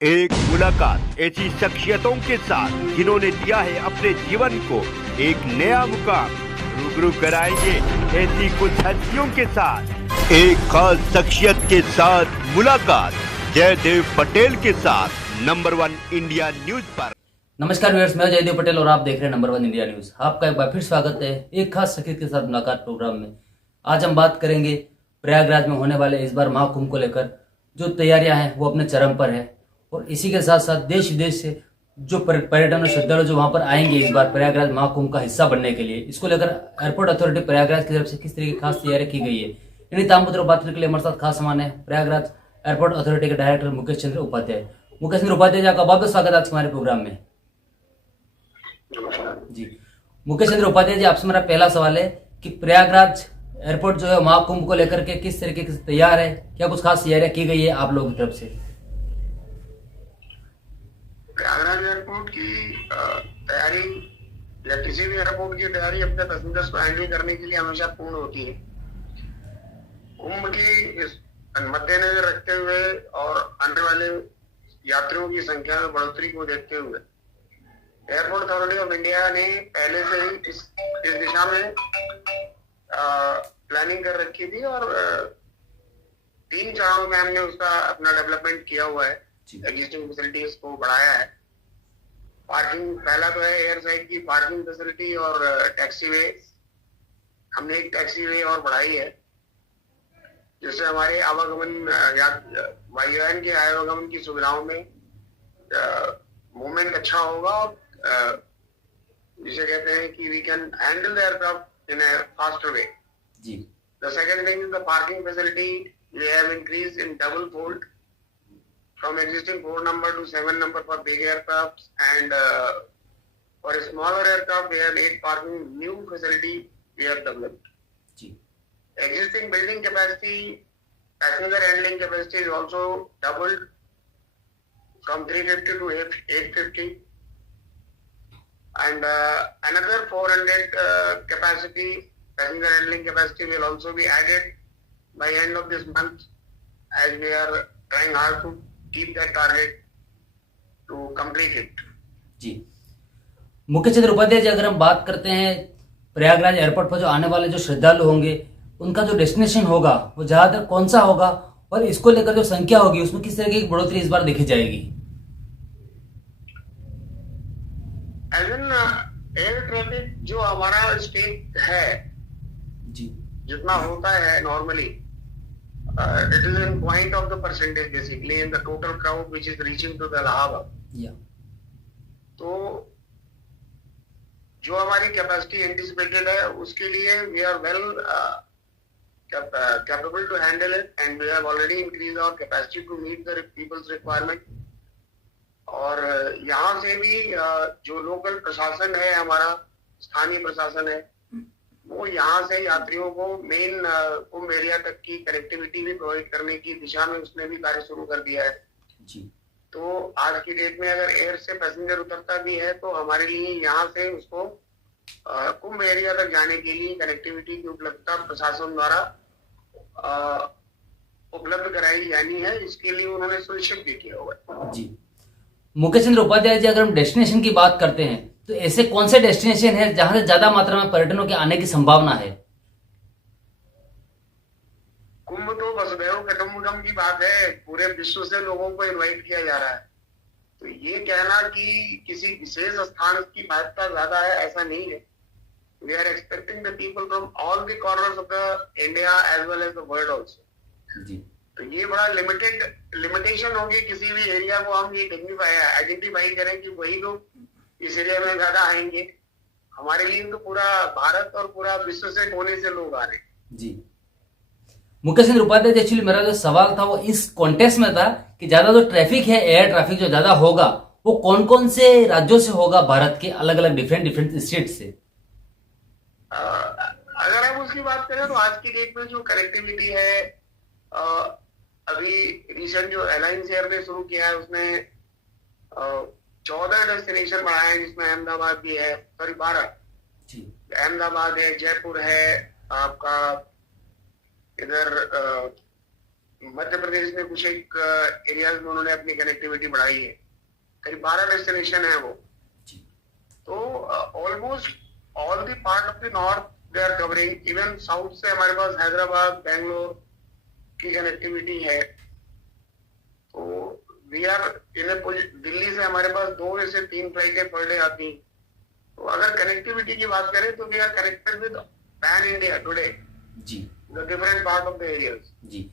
एक मुलाकात ऐसी शख्सियतों के साथ जिन्होंने दिया है अपने जीवन को एक नया मुकाम। रूबरू कराएंगे ऐसी कुछ हस्तियों के साथ एक खास शख्सियत के साथ मुलाकात जयदेव पटेल के साथ नंबर 1 इंडिया न्यूज पर। नमस्कार व्यूअर्स, मैं जयदेव पटेल और आप देख रहे हैं नंबर 1 इंडिया न्यूज। आपका एक बार फिर स्वागत है एक खास शख्सियत के साथ मुलाकात प्रोग्राम में। आज हम बात करेंगे प्रयागराज में होने वाले इस बार महाकुंभ को लेकर जो तैयारियां हैं वो अपने चरम पर है, और इसी के साथ साथ देश विदेश से जो पर्यटन और श्रद्धालु जो वहां पर आएंगे इस बार प्रयागराज महाकुंभ का हिस्सा बनने के लिए, इसको लेकर एयरपोर्ट अथॉरिटी प्रयागराज की तरफ से किस तरह की खास तैयारी की गई है, इन्हीं ताम मुद्दों पर बात करने के लिए हमारे साथ खास सामान है प्रयागराज एयरपोर्ट अथॉरिटी के डायरेक्टर मुकेश चंद्र उपाध्याय। मुकेश चंद्र उपाध्याय जी, आपका बहुत बहुत स्वागत है आज हमारे प्रोग्राम में। जी मुकेश चंद्र उपाध्याय जी, आपसे मेरा पहला सवाल है कि प्रयागराज एयरपोर्ट जो है महाकुंभ को लेकर के किस तरीके से तैयार है, क्या कुछ खास तैयारियां की गई है आप लोगों की तरफ से? प्रयागराज एयरपोर्ट की तैयारी या किसी भी एयरपोर्ट की तैयारी अपने पैसेंजर्स को हैंडल करने के लिए हमेशा पूर्ण होती है। कुंभ की इस मद्देनजर रखते हुए और आने वाले यात्रियों की संख्या में बढ़ोतरी को देखते हुए एयरपोर्ट अथॉरिटी ऑफ इंडिया ने पहले से ही इस दिशा में प्लानिंग कर रखी थी और 3 चरणों में हमने उसका अपना डेवलपमेंट किया हुआ है। एग्जिस्टिंग फैसिलिटीज को बढ़ाया है। पार्किंग पहला तो है एयर साइड की पार्किंग फैसिलिटी और टैक्सी वे। हमने एक टैक्सी वे और बढ़ाई है जिससे हमारे आवागमन वायुयान के आवागमन की सुविधाओं में मूवमेंट अच्छा होगा और जिसे कहते हैं कि we can handle the aircraft in a faster way. The second thing is the parking facility we have increased in double fold from existing 4 number to 7 number for big aircrafts, and for a smaller aircraft we have 8 parking new facility we have developed. Existing building capacity, passenger handling capacity is also doubled from 350 to 850, and another 400 capacity passenger handling capacity will also be added by end of this month, as we are trying hard to keep that target to complete it. जी मुकेश चंद्र उपाध्याय जी, अगर हम बात करते हैं Prayagraj airport पर जो आने वाले जो श्रद्धालु होंगे उनका जो डेस्टिनेशन होगा वो ज्यादातर कौन सा होगा, और इसको लेकर जो संख्या होगी उसमें किस तरह की बढ़ोतरी इस बार देखी जाएगी? एयर ट्रैफिक जो हमारा स्टेट है जी जितना होता है normally, it is in point of the percentage basically in the total crowd which is reaching to the Allahabad. तो जो हमारी कैपेसिटी एंटिसिपेटेड है उसके लिए we are well capable to handle it, and we have already increased our capacity to meet the people's requirement. और यहाँ से भी जो लोकल प्रशासन है, हमारा स्थानीय प्रशासन है, वो यहाँ से यात्रियों को मेन कुंभ एरिया तक की कनेक्टिविटी भी प्रोवाइड करने की दिशा में उसने भी कार्य शुरू कर दिया है जी। तो आज की डेट में अगर एयर से पैसेंजर उतरता भी है तो हमारे लिए यहाँ से उसको कुंभ एरिया तक जाने के लिए कनेक्टिविटी की उपलब्धता प्रशासन द्वारा उपलब्ध कराई जानी है। इसके लिए उन्होंने सुनिश्चित भी किया हुआ है। जी मुकेश चंद्र उपाध्याय जी, अगर हम डेस्टिनेशन की बात करते हैं तो ऐसे कौन से डेस्टिनेशन है जहां से ज्यादा मात्रा में पर्यटनों के आने की संभावना है? कुंभ तो वसुधैव कुटुंबकम की बात है, पूरे विश्व से लोगों को इनवाइट किया जा रहा है, तो ये कहना कि किसी विशेष स्थान की महत्ता ज्यादा है ऐसा नहीं है। We are expecting the people from all the corners of the India as well as the world also जी। तो ये बड़ा लिमिटेशन होगी किसी भी एरिया को हम ये आइडेंटिफाई करें कि वही लोग इस एरिया में ज्यादा आएंगे। हमारे लिए तो पूरा भारत और पूरा विश्व से कोने से लोग आ रहे हैं जी। मुकेश चंद्र उपाध्याय जी, एक्चुअली मेरा जो सवाल था वो इस कॉन्टेक्स्ट में था कि ज्यादा जो ट्रैफिक है, एयर ट्रैफिक जो ज्यादा होगा वो कौन कौन से राज्यों से होगा, भारत के अलग अलग डिफरेंट स्टेट से? अगर हम उसकी बात करें तो आज की डेट में जो कनेक्टिविटी है, अभी रिसेंट जो एलायंस एयर ने शुरू किया है उसने 14 डेस्टिनेशन बढ़ाए हैं, जिसमें अहमदाबाद भी है, सॉरी 12 जी। अहमदाबाद है, जयपुर है, आपका इधर मध्य प्रदेश में कुछ एक एरियाज में उन्होंने अपनी कनेक्टिविटी बढ़ाई है, करीब 12 डेस्टिनेशन है वो। तो almost all the part of the north they are covering. Even south से हमारे पास हैदराबाद, बेंगलोर की कनेक्टिविटी है। तो वी आर इन दिल्ली से हमारे पास 2 से 3 फ्लाइटें पर डे आती। तो अगर कनेक्टिविटी की बात करें तो we are connected with pan India today जी, the different part of the areas. जी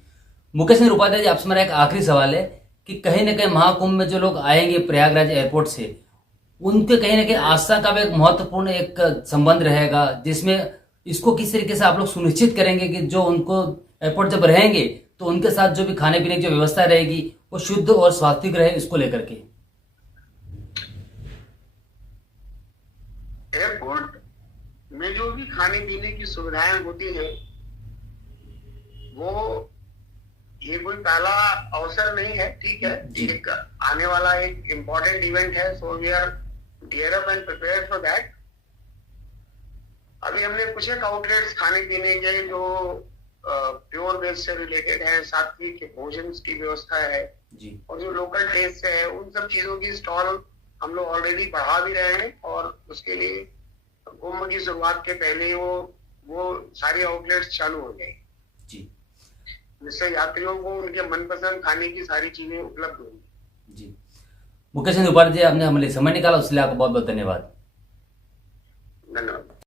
मुकेश उपाध्याय जी, आपसे मेरा एक आखिरी सवाल है कि कहीं ना कहीं महाकुंभ में जो लोग आएंगे प्रयागराज एयरपोर्ट से, उनके कहीं ना कहीं आस्था का भी एक महत्वपूर्ण एक संबंध रहेगा, जिसमें इसको किस तरीके से आप लोग सुनिश्चित करेंगे कि जो उनको एयरपोर्ट जब रहेंगे तो उनके साथ जो भी खाने पीने की जो व्यवस्था रहेगी वो शुद्ध और स्वास्थ्य रहे, इसको लेकर के। एयरपोर्ट में जो भी खाने पीने की सुविधाएं होती है वो ये कोई पहला अवसर नहीं है, ठीक है, एक आने वाला एक इम्पोर्टेंट इवेंट है। So we are gear up and prepare for that. अभी हमने कुछ एक आउटलेट्स खाने पीने के जो प्योर वेज से रिलेटेड है, सात्विक भोजन की व्यवस्था है जी, और जो लोकल टेस्ट है उन सब चीजों की स्टॉल हम लोग ऑलरेडी बढ़ा भी रहे हैं। और उसके लिए कुंभ की शुरुआत के पहले ही वो सारी आउटलेट्स चालू हो जाएगी जी, जिससे यात्रियों को उनके मनपसंद खाने की सारी चीजें उपलब्ध होंगी। जी मुकेश उपाध्याय जी, आपने हमारे लिए समय निकाला, उसके लिए आपको बहुत बहुत धन्यवाद।